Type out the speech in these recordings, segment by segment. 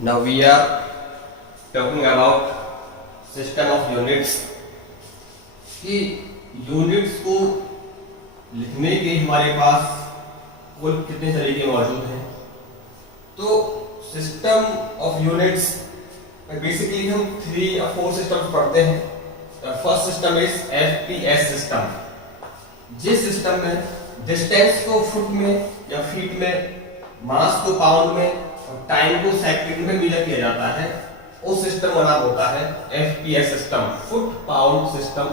Now we are talking about system of units कि units को लिखने के हमारे पास कुल कितने तरीके मौजूद हैं। तो सिस्टम ऑफ यूनिट्स में बेसिकली हम 3 या 4 सिस्टम्स पढ़ते हैं। First system is FPS system. जिस सिस्टम में डिस्टेंस को फुट में या फीट में, मास को पाउंड में और टाइम को सेकंड में मेजर किया जाता है, उस सिस्टम का नाम होता है FPS system, foot pound system.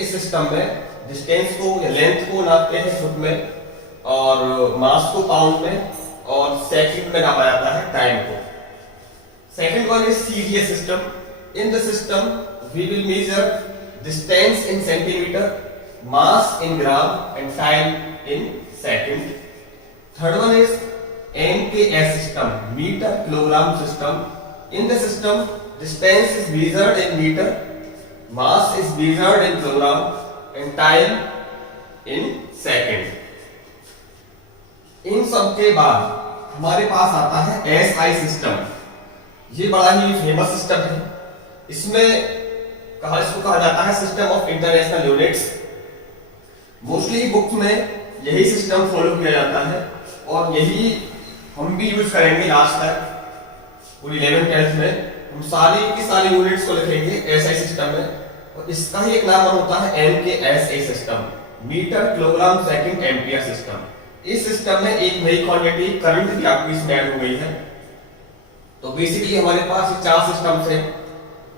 इस सिस्टम में डिस्टेंस को या लेंथ को नापते हैं फुट में और मास को पाउंड में और सेकंड में नापा जाता है टाइम को। Second one is CDS system. In the system we will measure distance in centimetre, mass in gram and time in second. Third one is MKS system, meter kilogram system. In the system, distance is measured in meter, mass is measured in kilogram and time in second. इन सब के बाद हमारे पास आता है SI system. ये बड़ा ही famous system है। इसको कहा जाता है system of international units. Mostly books में यही सिस्टम फॉलो किया जाता है और यही हम भी यूज करेंगे लास्ट तक। पूरी 11th 12th में हम सारी की सारी यूनिट्स को लिखेंगे एसआई सिस्टम में और इसका ही एक नाम होता है MKSA system, metre kilogram second ampere system. इस सिस्टम में एक नई क्वांटिटी करंट भी आपकी इसमें ऐड हो गई है। तो बेसिकली हमारे पास ये 4 सिस्टम्स हैं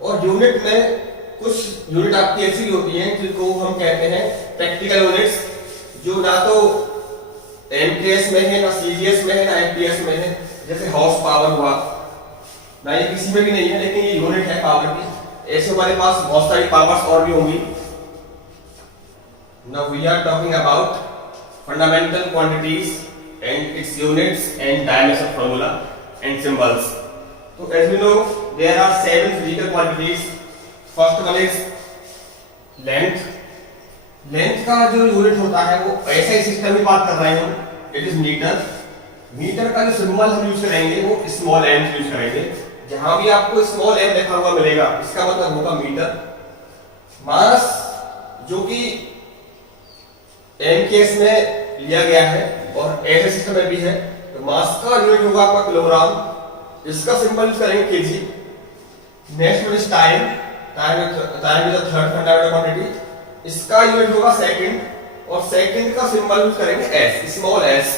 और यूनिट में कुछ यूनिट आपकी ऐसी भी होती हैं जिनको हम कहते हैं प्रैक्टिकल यूनिट्स, जो ना तो एमकेएस में है, ना सीजीएस में है, ना एमपीएस में है। जैसे हॉर्स पावर हुआ, ना ये किसी में भी नहीं है, लेकिन ये यूनिट है पावर की। ऐसे हमारे पास बहुत सारी पावर्स और भी होंगी। Now we are talking about fundamental quantities and its units and dimension formula and symbols. तो as we know there are 7 physical quantities. First one is length. Length का जो यूनिट होता है वो ऐसा ही सिस्टम की बात कर रहे हैं हम, इट इज मीटर। मीटर का जो सिंबल हम यूज करेंगे वो स्मॉल एम यूज करेंगे। जहां भी आपको स्मॉल एम लिखा हुआ मिलेगा इसका मतलब होगा मीटर। मास जो कि एम केस में लिया गया है और ऐसे सिस्टम में भी है, तो मास का यूनिट होगा आपका किलोग्राम। इसका सिंबल यूज करेंगे KG. Next one is time. Time is the third fundamental quantity. इसका यूनिट होगा सेकंड और सेकंड का सिंबल यूज करेंगे S, small S.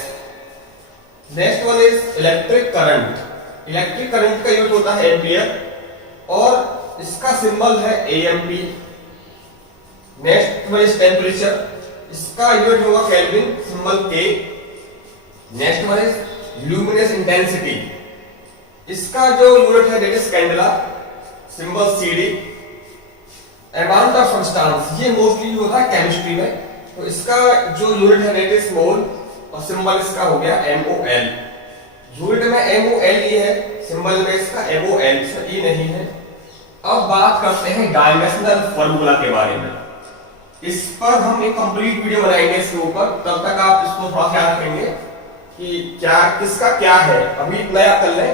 Next one is electric current. Electric current का यूनिट होता है एम्पियर और इसका सिंबल है AMP. Next one is temperature. इसका यूनिट होगा केल्विन, सिंबल के। Next one is luminous intensity. इसका जो यूनिट है that is candela, symbol CD. Amount of substance, ये मोस्टली होता है केमिस्ट्री में, तो इसका जो यूनिट है दैट इज मोल और सिंबल इसका हो गया MOL। यूनिट में MOL ये है, सिंबल में इसका MOL, ई नहीं है। अब बात करते हैं डायमेंशनल फार्मूला के बारे में। इस पर हम एक कंप्लीट वीडियो बनाएंगे इसके ऊपर, तब तक आप इसको थोड़ा ख्याल रखेंगे कि क्या किसका क्या है। अभी इतना याद कर लें,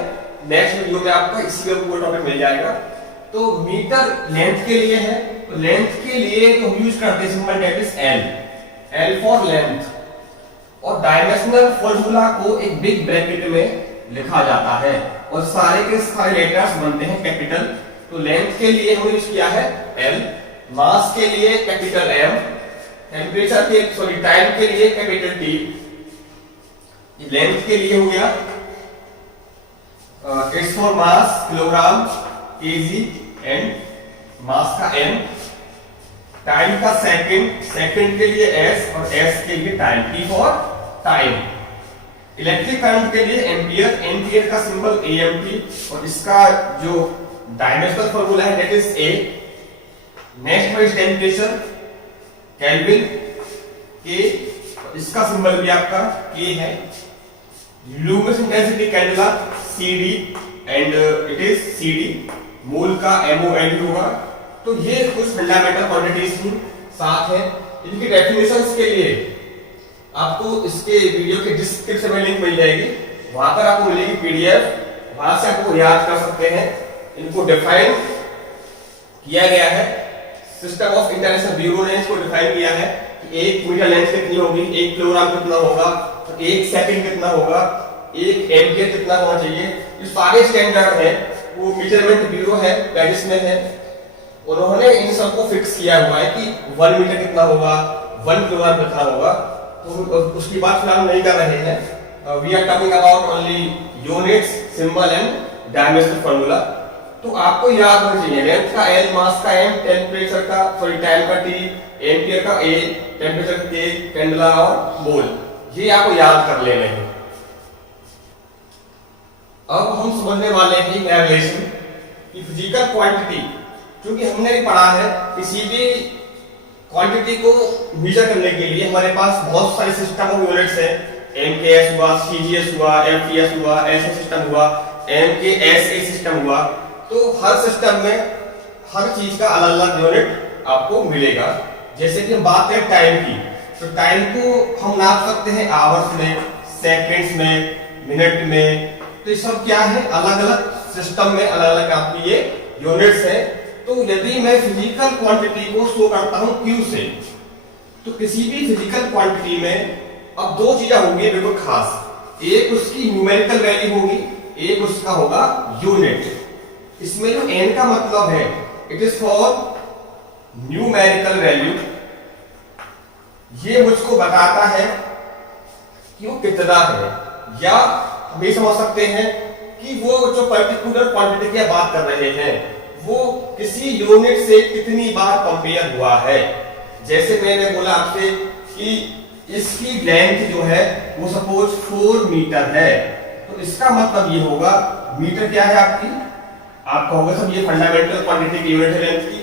नेक्स्ट वीडियो में आपको इसी का पूरा टॉपिक मिल जाएगा। तो मीटर लेंथ के लिए है, तो लेंथ के लिए तो हम यूज करते हैं symbol that is L for length. और डायमेंशनल फार्मूला को एक बिग ब्रैकेट में लिखा जाता है और सारे के सारे लेटर्स बनते हैं कैपिटल। तो लेंथ के लिए हमने यूज किया है L, मास के लिए कैपिटल M, टेंपरेचर के टाइम के लिए कैपिटल T। लेंथ के लिए हो गया it's for mass kilogram, KG and mass का M। टाइम का सेकंड, सेकंड के लिए S और S के लिए time, T for time. Electric current के लिए एम्पियर, एम्पियर का सिंबल AMP और इसका जो डायमेंशनल फार्मूला है that is A। Next is temperature, kelvin, K, इसका सिंबल भी आपका K है। Luminous intensity candela, CD and it is CD। मोल का MOL होगा। तो ये कुछ फंडामेंटल क्वांटिटीज की साथ है। इनकी डेफिनेशंस के लिए आपको इसके वीडियो के डिस्क्रिप्शन में लिंक मिल जाएगी, वहां पर आपको मिलेगी PDF। वहां से आपको याद कर सकते हैं। इनको डिफाइन किया गया है, सिस्टम ऑफ इंटरनेशनल ब्यूरो ने इसको डिफाइन किया है कि 1 मीटर लेंथ कितनी होगी, 1 किलोग्राम कितना होगा, तो 1 सेकंड कितना होगा, 1 एम्पियर कितना होना चाहिए। ये सारे स्टैंडर्ड हैं, वो मेजरमेंट ब्यूरो है पेरिस में है, उन्होंने इन सबको फिक्स किया हुआ है कि 1 मीटर कितना होगा, 1 किलोग्राम कितना होगा। तो उसकी बात फिलहाल नहीं कर रहे हैं, we are talking about only units, symbol and dimensional formula. तो आपको याद होना चाहिए लेंथ का L, मास का M, टेम्परेचर का टाइम का T, एम्पियर का A, टेम्परेचर का K, कैंडेला और मोल, ये आपको याद कर लेने हैं। अब हम समझने वाले हैं नया रिलेशन कि फिजिकल क्वांटिटी, क्योंकि हमने भी पढ़ा है किसी भी क्वांटिटी को मेजर करने के लिए हमारे पास बहुत सारे सिस्टम ऑफ यूनिट्स हैं। MKS हुआ, CGS हुआ, MPS हुआ, ऐसा सिस्टम हुआ, MKSA सिस्टम हुआ। तो हर सिस्टम में हर चीज का अलग अलग यूनिट आपको मिलेगा। जैसे कि हम बात करें टाइम की, तो टाइम को हम नाप सकते हैं आवर्स में, सेकंड्स में, मिनट में। तो ये सब क्या है, अलग अलग सिस्टम में अलग अलग आपकी ये यूनिट्स हैं। तो यदि मैं फिजिकल क्वांटिटी को शो करता हूं Q से, तो किसी भी फिजिकल क्वांटिटी में अब दो चीजें होंगी बिल्कुल खास, एक उसकी न्यूमेरिकल वैल्यू होगी, एक उसका होगा यूनिट। इसमें जो n का मतलब है, it is for numerical value, ये मुझको बताता है कि वो कितना है, या हम ये समझ सकते हैं कि वो जो पर्टिकुलर क्वांटिटी की बात कर रहे हैं वो किसी यूनिट से कितनी बार कंपेयर हुआ है। जैसे मैंने बोला आपसे कि इसकी लेंथ जो है वो सपोज 4 मीटर है, तो इसका मतलब ये होगा, मीटर क्या है आपकी, आप कहोगे सब ये फंडामेंटल क्वांटिटी की यूनिट है लेंथ की,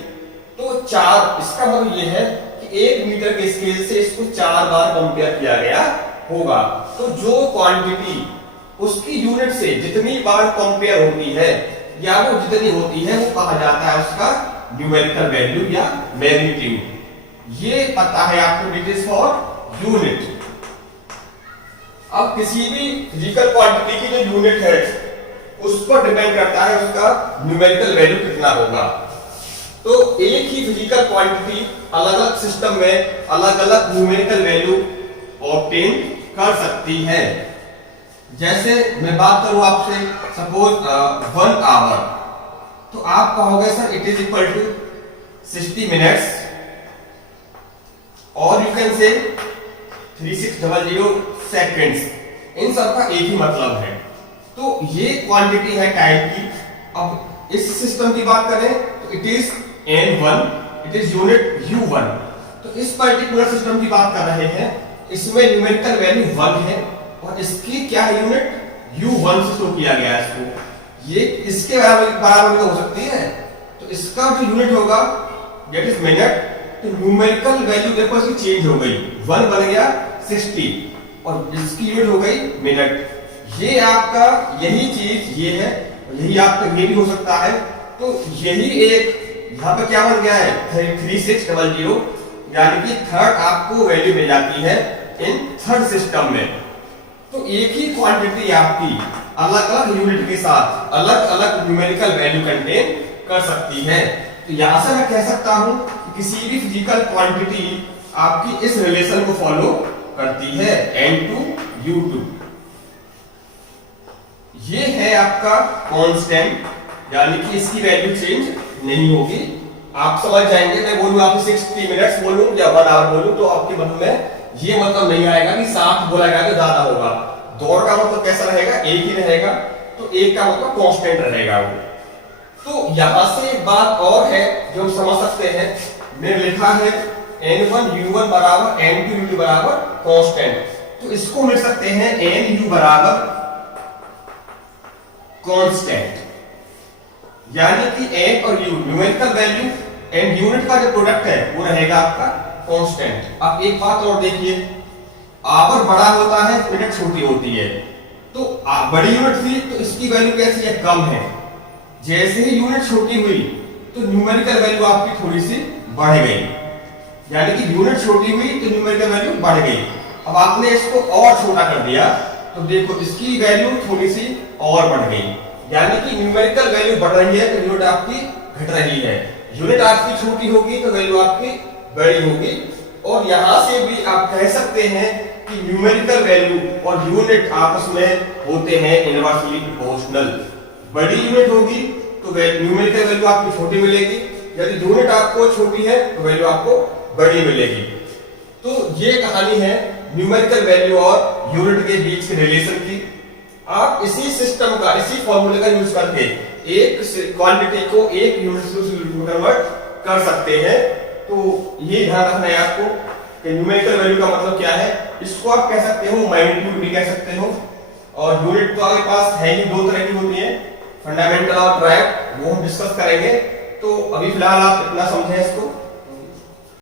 तो 4, इसका मतलब ये है कि 1 मीटर के स्केल से इसको 4 बार कंपेयर किया गया होगा। तो जो क्वांटिटी उसकी यूनिट से जितनी बार कंपेयर होती है या वो जितनी होती है, वो कहा जाता है उसका न्यूमेरिकल वैल्यू या मैग्नीट्यूड। ये पता है आपको, इट इज फॉर यूनिट। अब किसी भी फिजिकल क्वांटिटी की जो यूनिट है उस पर डिपेंड करता है उसका न्यूमेरिकल वैल्यू कितना होगा। तो एक ही फिजिकल क्वांटिटी अलग अलग सिस्टम में अलग अलग न्यूमेरिकल वैल्यू ऑब्टेन कर सकती है। जैसे मैं बात करूं आपसे, सपोज 1 आवर, तो आप कहोगे sir it is equal to 60 minutes, और यू कैन से 3600 सेकेंड्स। इन सब का एक ही मतलब है। तो ये क्वांटिटी है टाइम की। अब इस सिस्टम की बात करें तो it is N1, it is unit U1। तो इस पर्टिकुलर सिस्टम की बात कर रहे हैं, इसमें न्यूमेरिकल वैल्यू 1 है और इसकी क्या है यूनिट, U1 से शो किया गया है इसको। ये इसके बराबर हो सकती है, तो इसका जो यूनिट होगा दैट इज मिनट। तो न्यूमेरिकल वैल्यू देखो इसकी चेंज हो गई, 1 बन गया 60 और इसकी यूनिट हो गई मिनट। ये आपका यही चीज ये है, यही आपका ये भी हो सकता है। तो यही एक यहाँ पे क्या बन गया है 3600, यानी कि थर्ड आपको वैल्यू मिल जाती है इन थर्ड सिस्टम में। तो एक ही क्वांटिटी आपकी अलग अलग यूनिट के साथ अलग अलग न्यूमेरिकल वैल्यू कंटेन कर सकती है। तो यहां से मैं कह सकता हूं कि किसी भी फिजिकल क्वांटिटी आपकी इस रिलेशन को फॉलो करती है, N2U2। ये है आपका कांस्टेंट, यानी कि इसकी वैल्यू चेंज नहीं होगी। आप समझ जाएंगे, मैं बोलूं आपको 60 मिनट्स बोलूं या 1 आवर बोलूं, तो आपके मन में ये मतलब नहीं आएगा कि 7 बोला जाएगा तो ज्यादा होगा। दौड़ का मतलब कैसा रहेगा, एक ही रहेगा, तो एक का मतलब कांस्टेंट रहेगा वो। तो यहां से एक बात और है जो हम समझ सकते हैं, मैंने लिखा है N1U1 बराबर N2U2 बराबर कांस्टेंट। तो इसको मिल सकते हैं NU बराबर कांस्टेंट, यानी कि N और U numerical value and unit का जो प्रोडक्ट है वो रहेगा आपका कांस्टेंट। अब एक बात और देखिए, आवर बड़ा होता है, मिनट छोटी होती है। तो बड़ी यूनिट थी तो इसकी वैल्यू कैसी है, कम है। जैसे ही यूनिट छोटी हुई तो न्यूमेरिकल वैल्यू आपकी थोड़ी सी बढ़ गई, यानी कि यूनिट छोटी हुई तो न्यूमेरिकल वैल्यू बढ़ गई। अब आपने इसको और छोटा कर दिया तो देखो इसकी वैल्यू थोड़ी सी और बढ़ गई। यानी कि न्यूमेरिकल वैल्यू बढ़ रही है तो यूनिट आपकी घट रही है, यूनिट आपकी छोटी होगी तो वैल्यू आपकी बड़ी होगी। और यहां से भी आप कह सकते हैं कि न्यूमेरिकल वैल्यू और यूनिट आपस में होते हैं इनवर्सली प्रोपोर्शनल। बड़ी यूनिट होगी तो न्यूमेरिकल वैल्यू आपको छोटी मिलेगी, यदि यूनिट आपको छोटी है तो वैल्यू आपको बड़ी मिलेगी। तो ये कहानी है न्यूमेरिकल वैल्यू और यूनिट के बीच के रिलेशन की। आप इसी सिस्टम का, इसी फॉर्मूले का यूज करके एक क्वांटिटी को एक यूनिट में कन्वर्ट कर सकते हैं। तो ये ध्यान रखना है आपको कि न्यूमेरिकल वैल्यू का मतलब क्या है। इसको आप कह सकते हो मैग्नीट्यूड भी कह सकते हो, और यूनिट तो आपके पास है ही, दो तरह की होती है, फंडामेंटल और डायरेक्ट, वो हम डिस्कस करेंगे। तो अभी फिलहाल आप इतना समझें इसको।